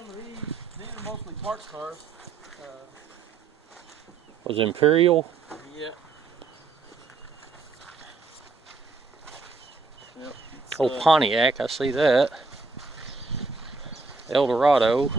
some of these are mostly parts cars. Was Imperial? Yeah. Yep. Oh, Pontiac, I see that. Eldorado.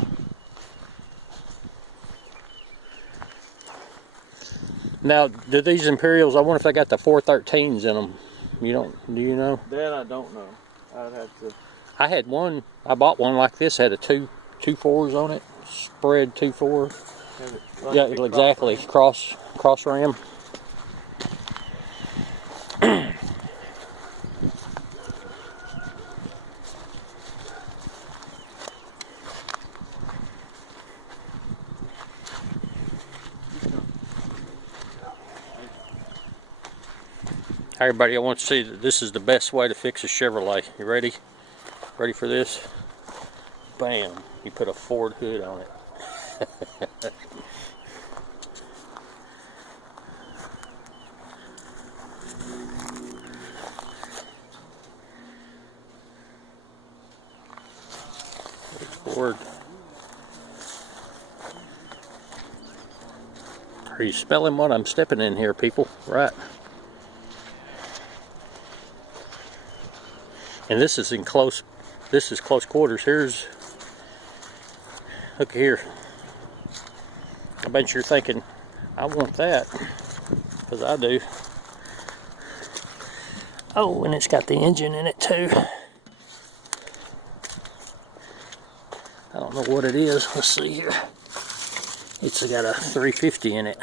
Now, do these Imperials, I wonder if they got the 413s in them. You don't, do you know? That I don't know. I'd have to. I had one, I bought one like this, had a two 4s on it. Spread 2-4. Like Yeah, exactly. Cross ram. Everybody, I want to see that this is the best way to fix a Chevrolet. You ready? Ready for this? Bam! You put a Ford hood on it. Ford. Are you smelling what I'm stepping in here, people? Right. And this is in close quarters. Here's, look here. I bet you're thinking, I want that, because I do. Oh, and it's got the engine in it too. I don't know what it is. Let's see here. It's got a 350 in it.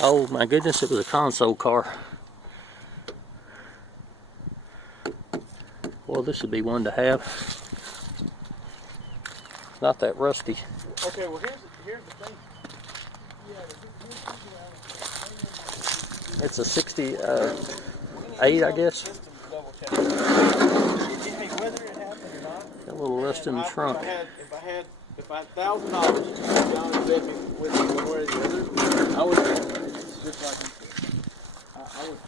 Oh my goodness, it was a console car. Well, this would be one to have. Not that rusty. Okay, well here's the thing. It's a 68, I guess. Whether it happened or not. Got a little rust in the trunk. If I had $1,000 down and bet me with me one way or the other, I would do it. It's just like I would.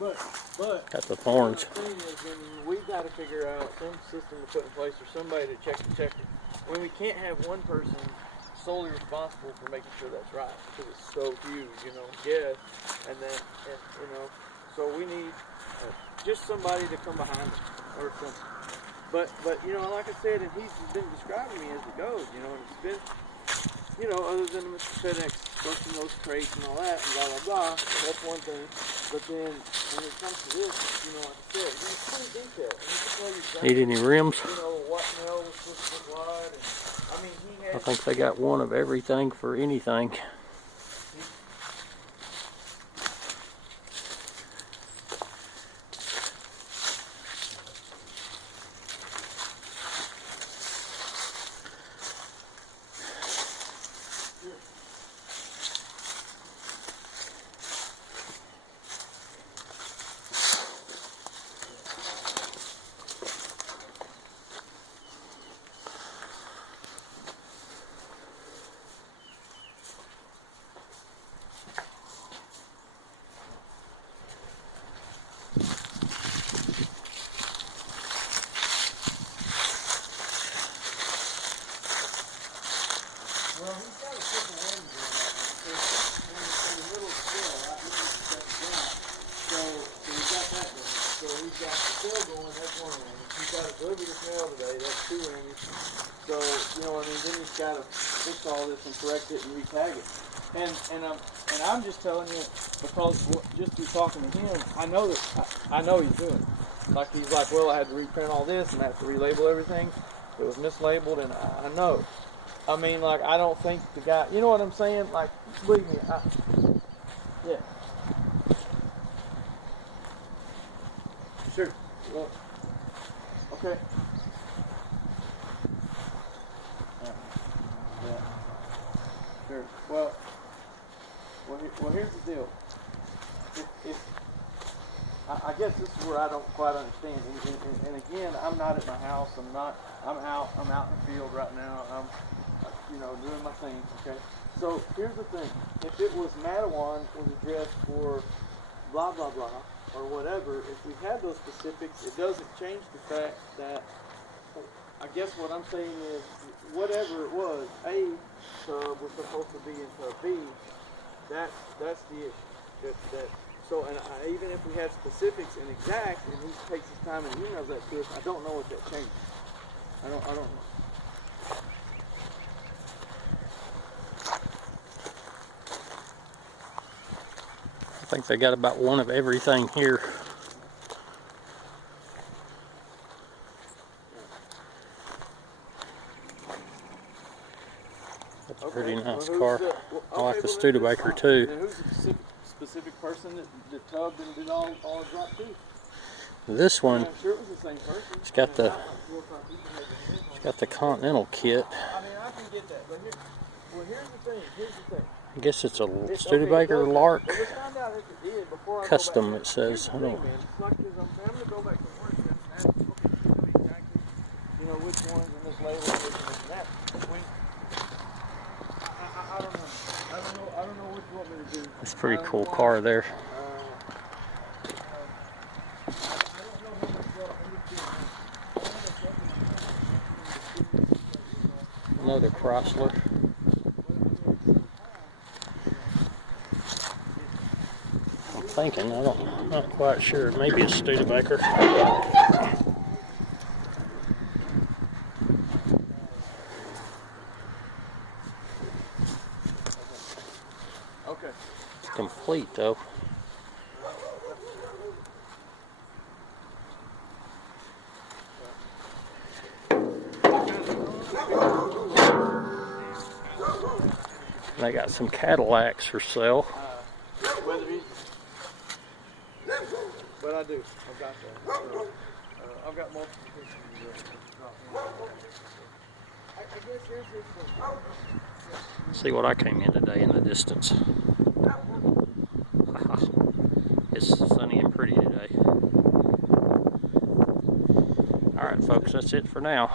But Got the thorns. The thing is, when we've got to figure out some system to put in place or somebody to check the checker. When we can't have one person solely responsible for making sure that's right because it's so huge, you know. Yes, and you know, so we need just somebody to come behind us or something. But you know, like I said, and he's been describing me as it goes, you know, and it's been, you know, other than Mr. FedEx busting those crates and all that and blah blah blah. That's one thing. But then when it comes to this, you know, like I said, it's pretty detailed. And you can tell exactly, Need any rims? you know, what nail was supposed to be what, and I mean, he had. I think they got one of everything for anything. Well, he's got a triple wing in the middle still, right? So he's got that going. So he's got the still going, that's one wing. He's got a delivery to mail today, that's 2 wings. So, you know, I mean, then he's got to fix all this and correct it and retag it. And I'm just telling you, because just through talking to him, I know he's doing it. Like, he's like, well, I had to reprint all this and I have to relabel everything. It was mislabeled, and I know. I mean, like, I don't think the guy, you know what I'm saying? Like, believe me, yeah. Sure. Well, okay. Yeah. Sure. Well, here's the deal. I guess this is where I don't quite understand. And again, I'm not at my house. I'm out in the field right now. I'm, you know, doing my thing. Okay. So here's the thing. If it was Mattawan was addressed for blah blah blah, or whatever, if we had those specifics, it doesn't change the fact that, I guess what I'm saying is, whatever it was, A tub was supposed to be in tub B, that's the issue. So, and even if we had specifics and exact, and he takes his time and emails that to us, I don't know what that changes. I don't know. I think they got about one of everything here. That's a pretty nice car. I like the Studebaker too. Now who's the specific person that tubbed and did all the drop too? This one, I'm sure it was the same person. it's got the Continental kit. I mean, I can get that, but well, here's the thing. I guess it's a Studebaker Lark Well, let's find out if it did before I custom. go back. It says. I don't. Man, it's like this. I'm gonna go back to work and ask, okay, tell me exactly, which ones in this label, which and that. I don't know. I don't know what you want me to do. It's a pretty cool car there. Another Chrysler. I'm thinking, I'm not quite sure. Maybe it's Studebaker. Okay. It's complete though. They got some Cadillacs for sale. But I do. I've got that. I've got multiple pieces. See what I came in today in the distance. It's sunny and pretty today. Alright folks, that's it for now.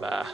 Bye.